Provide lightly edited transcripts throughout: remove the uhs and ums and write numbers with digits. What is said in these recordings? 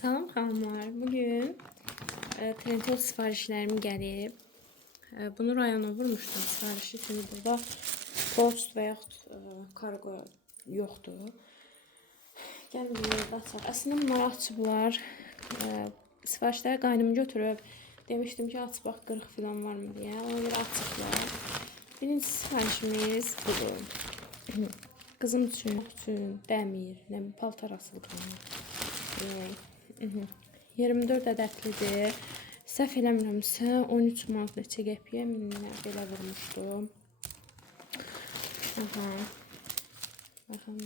Salam xanımlar. Bugün Trendyol sifarişlərim gəlib. Bunu rayona vurmuşdum sifarişi. Çünki burada post və yaxud kargo yoxdur. Gəlin bunu da açaq. Əslində bunları açıblar. Sifarişləri qaynım götürüb. Demişdim ki, aç bax 40 falan varmı deyə. Ona görə açıblar. Birinci sifarişimiz budur. Qızım üçün dəmir, paltar asılır. 24 ədədlidir. Səhv eləmirəmsə 13 manat neçə qəpiyə belə vurmuşdum. Baxın.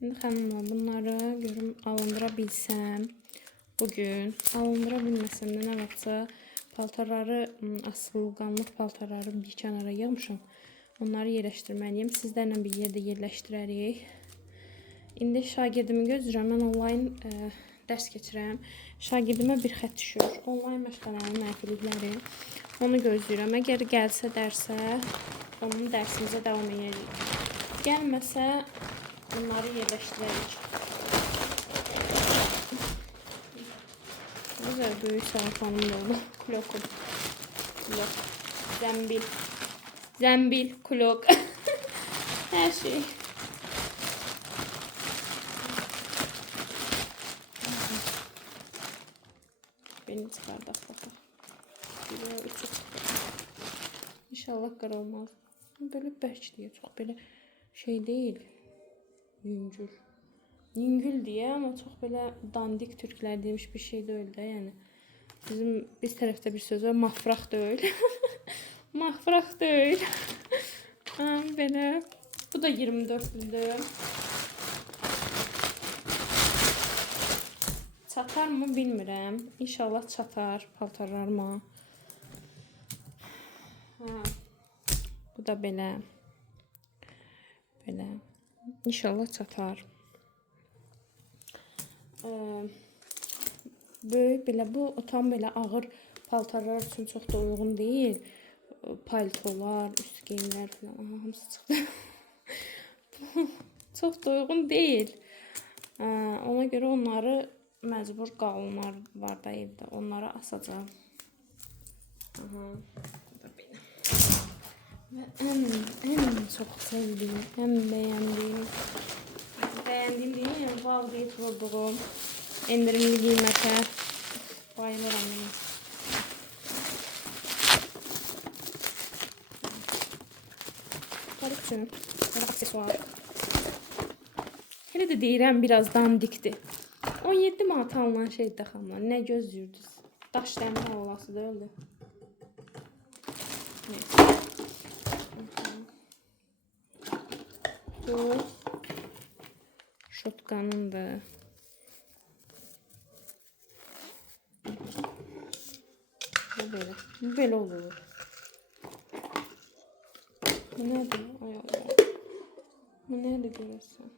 İndi xanımlar bunları görüm alındıra bilsəm. Bugün alındıra bilməsəm də nə vaxtsa paltarları, asılqanlıq paltarları bir kənara yığmışam. Onları yerləşdirməliyim. Sizlərlə bir yerdə yerləşdirərik. İndi şagirdimi gözləyirəm. Mən onlayn dərs keçirəm. Şagirdimə bir xət düşür. Onlayn məşğələrin mənfilikləri. Onu gözləyirəm. Əgər gəlsə dərsə, onun dərsimizə davam edəcəyik. Gəlməsə, bunları yerləşdirərik. Güzel böyük salafanım da oldu. Klokum. Klok. Zəmbil. Zəmbil. Klok. Hər şey. Birini çıxardaq baxaq. İnşallah qırılmaz. Böyle bərk deyə, çox belə şey deyil. Yüngül. Yüngül deyə, amma çox belə dandik türklər demiş bir şey deyil də, yəni. Biz tərəfdə bir söz var, mafraq deyil. Mafraq deyil. Belə. Bu da 24'lüdür. Çatar mı bilmirəm. İnşallah çatar paltarlarıma. Bu da belə. Belə. İnşallah çatar. Böyük belə bu tam belə ağır paltarlar üçün çox da uyğun deyil. Paltolar, üst geyimlər falan. Hamısı çıxdı. Çox da uyğun deyil. Ona görə onları məcbur qalınlar var da evdə. Onları asacağım. Bu da belə. Və ən çox sevdiyim, ən bəyəndiyim deyil, vav deyib vurduğum endirimli qiymətə bayılıram mən. Qarı üçün aksesuar. Hele de deyirəm biraz dandikdir. 17 manat alınan şeydir xanımlar. Nə gözləyirdiniz? Daş dəmir olası da öldü. Bu şotkanındır. Bu belə. Bu belə olur. Bu nədir? Ay Allah. Bu nədir görəsən?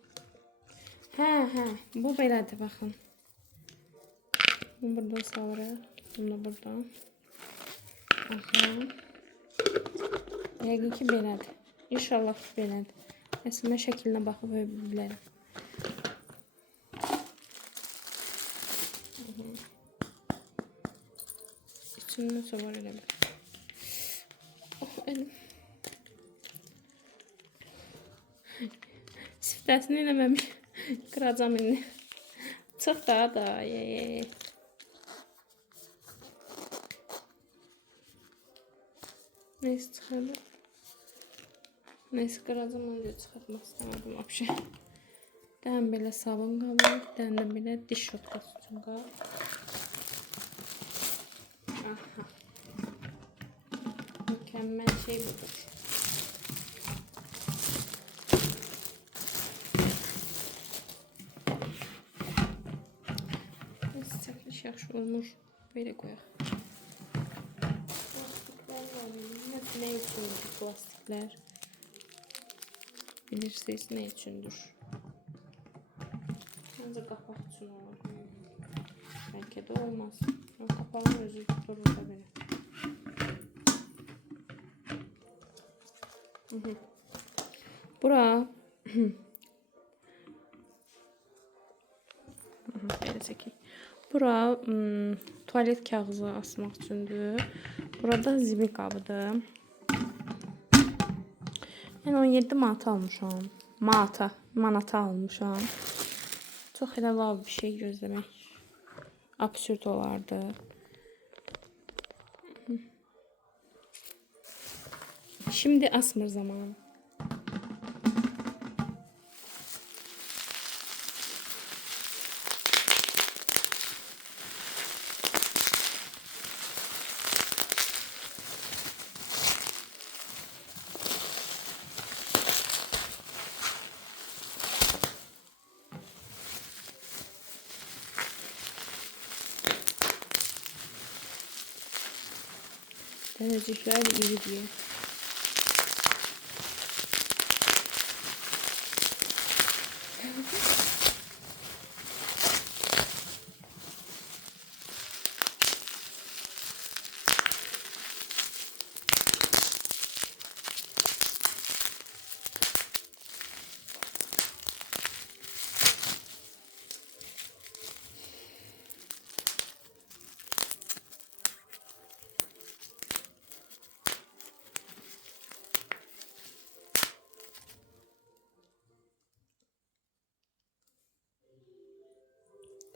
Hə, bu belədir, baxın. Bunu buradan salırıq. Bunu da buradan. Yəqin ki, belədir. İnşallah ki, belədir. Əslində şəklinə baxıb bilərəm. İçində nə var elə bir. Elim. Siftəsini eləməmiş. Qıracam indi. Çıx da. Neyse çıxardım. Neyse qıracam, önce çıxartmaq istəmədim vəbşə. Dən belə sabun qalır, dən də belə diş şotkası üçün qalır. Mükəmməl şey budur. Çəkiliş yaxşı olmur. Belə qoyaq. Plastiklər var. Nə üçündür plastiklər? Bilirsiniz nə üçündür? Məncə qapaq üçün olur. Bəlkə də olmaz. Qapağın özü durur da belə. Bura. Belə çəkək. Bura tualet kağızı asmaq üçündür. Burada zibil qabıdır. Yəni 17 manata almışam. Manata almışam. Çox elə lav bir şey gözləmək absurd olardı. Şimdi asmır zamanı. Dənəciklər iri diye.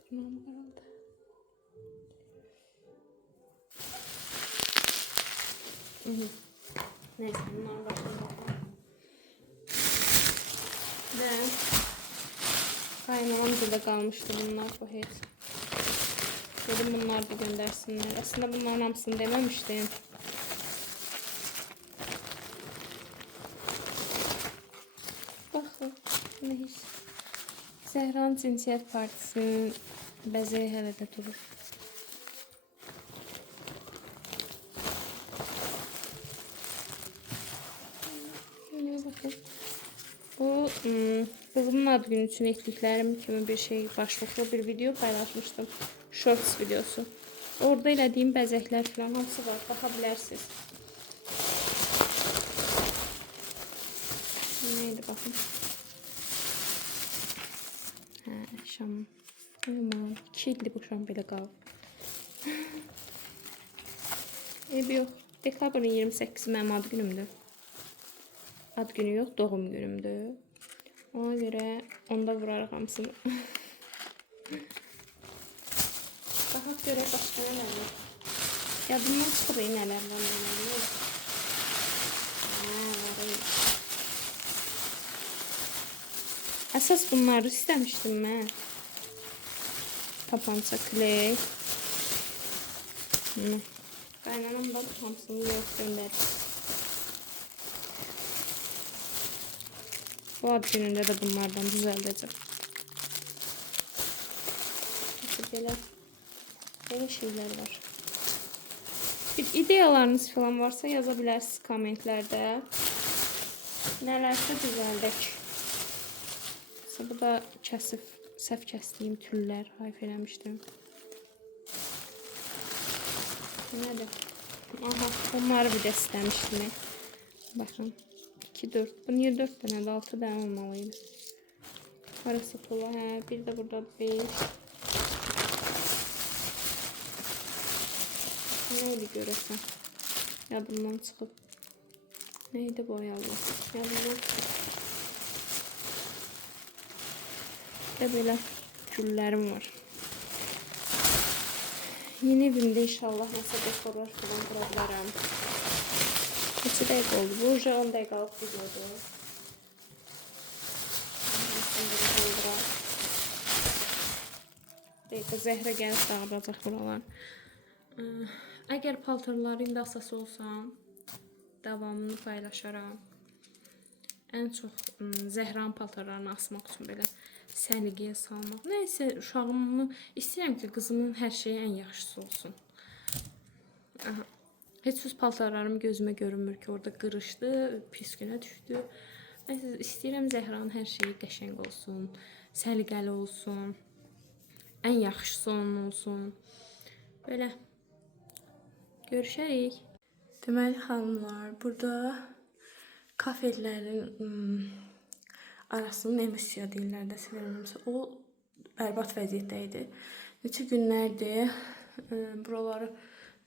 Tırnağım qaraldı. Neyse bunlar başlayalım. Ve kaynanam burada kalmıştı bunlar bu hep. Dedim bunlar da göndersinler. Aslında bunların hamısını dememiştim. Bakın neyse. Zehran Cinsiyet Partisi'nin bəzəyi hələ də durur. Bakın. Bu kızımın adı günü için etdiklərim kimi bir şey başlıqlı bir video paylaşmıştım. Shorts videosu. Orada elədiyim bəzəklər falan hamısı var. Baxa bilərsiniz. Neydi bakın. Şam. Aman 2 ildir bu şam belə qalıb. Yox. Dekabrın 28-i mənim ad günümdür. Ad günü yox, doğum günümdür. Ona göre onda vurarıq hamısını. Baxaq görək başqa nələr var. Yadımdan çıxır nələr var. Əsas bunları istəmişdim mən. Tapança kley. Qaynanam da hamısını yox göndərdi. Bu ad günündə də bunlardan düzəldəcəm. Belə şeylər var. Bir ideyalarınız falan varsa yaza bilərsiniz kommentlərdə. Nələrsə düzəldək. Bu da səhv kəsdiyim tüllər. Hayf eləmişdim. Nədir? Aha, bunları bir də istəmişdim. Baxın. 2-4. Bu niye 4 tane de 6 tane olmalıydı. Parası pula. Bir de burada 5. Neydi görəsən? Yadımdan çıxıb. Neydi bu Allah? Yadımdan çıxıb. Və belə güllərim var. Yeni evimdə inşallah nəsə dekorlar falan qura bilərəm. Neçə dəqiqə oldu? Bu uca 10 dəqiqəlik videodur. Dəqiqə Zəhrə gəlib dağılacaq buralar. Əgər paltarları indi asası olsam, davamını paylaşaram. Ən çox Zəhranın paltarlarını asmaq üçün belə səliqəyə salmaq. Nəysə uşağımı istəyirəm ki, qızımın hər şeyi ən yaxşısı olsun. Aha. Heç sus paltarlarım gözüme görünmür ki, orada qırışdı, pis günə düşdü. Mən istəyirəm Zəhranın hər şeyi qəşəng olsun, səliqəli olsun, ən yaxşısı onun olsun. Böyle görüşərik. Deməli xanımlar, burada kafelərin arasının emisiya deyirlər də, sevirəmsə. O bərbad vəziyyətdə idi. Neçə günlərdir buraları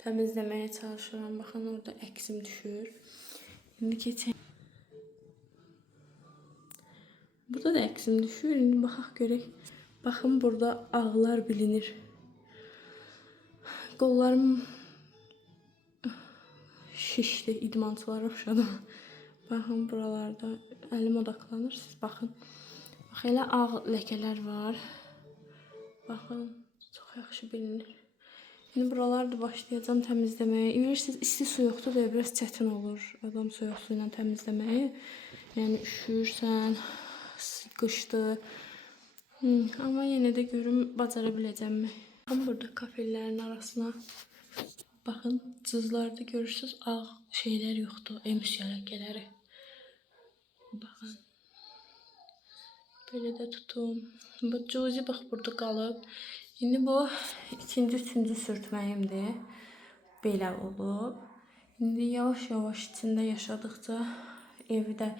təmizləməyə çalışıram. Baxın, orada əksim düşür. İndi keçək. Burada da əksim düşür. İndi baxaq görək. Baxın, burada ağlar bilinir. Qollarım şişdi, idmançılara oxşadım. Baxın, buralarda əlim odaqlanır, siz baxın. Bax, elə ağ ləkələr var. Baxın, çox yaxşı bilinir. Şimdi buraları da başlayacağım təmizləməyə. Bilirsiniz, isti su yoxdur da biraz çətin olur adam soyuq su ilə təmizləməyi. Yəni üşüyürsən, qışdır. Amma yenə də görüm bacara biləcəmmi. Amma burada kafellərin arasına baxın, cızlarda görürsünüz, ağ şeylər yoxdur, emüsiya ləkələri. Baxın. Belə də tutum. Bu cuzi bax burada qalıb. İndi bu üçüncü sürtməyimdir. Belə olub. İndi yavaş-yavaş içində yaşadıqca evdə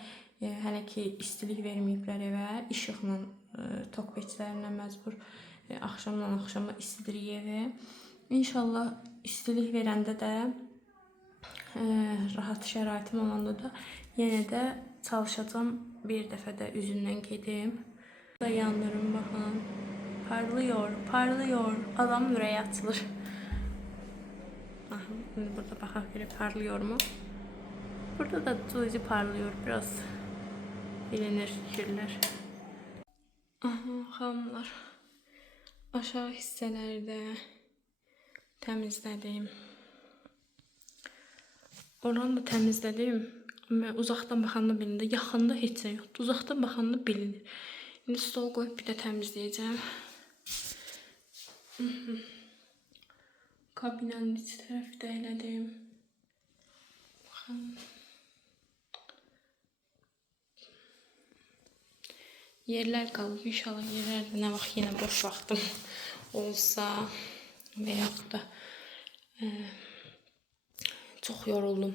hələ ki istilik verməyiblər evə, işıqla, tok peçlərindən məcbur axşamdan axşama istidirik evi. İnşallah istilik verəndə də rahat şəraitim olanda da yenə də çalışacağım bir dəfə də üzündən gedim. Burada yandırım, baxın. Parlıyor, parlıyor. Adamın ürəyi açılır. Aha, şimdi burada baxaq görək parlıyor mu? Burada da cuzi parlıyor, biraz bilinir fikirlər. Aha, xanımlar. Aşağı hissələrdə təmizlədim. Oranı da təmizlədim. Uzaqdan baxanda bilinir, yaxında heç nə yoxdur. Uzaqdan baxanda bilinir. İndi stol qoyub bir də təmizləyəcəm. Kabinanın iç tərəfi də elədim. Baxın. Yerlər qalıb. İnşallah yerlərdə nə vaxt yenə boş vaxtım olsa və yaxud da çox yoruldum.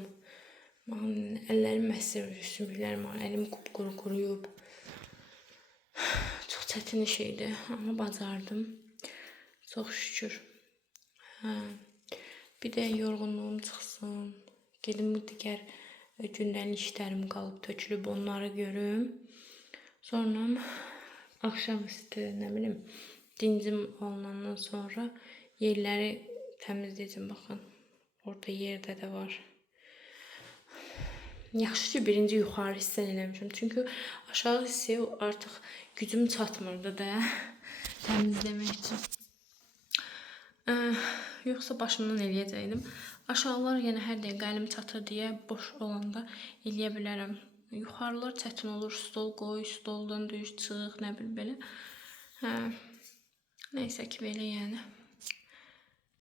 Əllərim əsir, sümüklərim var, əlim qupquru quruyub. Çox çətin iş idi, amma bacardım. Çox şükür. Bir də yorğunluğum çıxsın. Gedim digər gündəlik işlərim qalıb, tökülüb onları görüm. Sonra axşamüstü, nə bilim, dincim olunandan sonra yerləri təmizləyəcəm, baxın. Orada yerdə də var. Yaxşı ki, birinci yuxarı hissə eləmişim. Çünki aşağı hissə artıq gücüm çatmırdı da təmizləmək üçün. Yoxsa başımdan eləyəcəkdim. Aşağılar yenə hər dəqiqə əlim çatır deyə boş olanda eləyə bilərəm. Yuxarılar çətin olur, stol qoy, stoldan düş, çıx, nə bil belə. Neysə ki, belə yəni.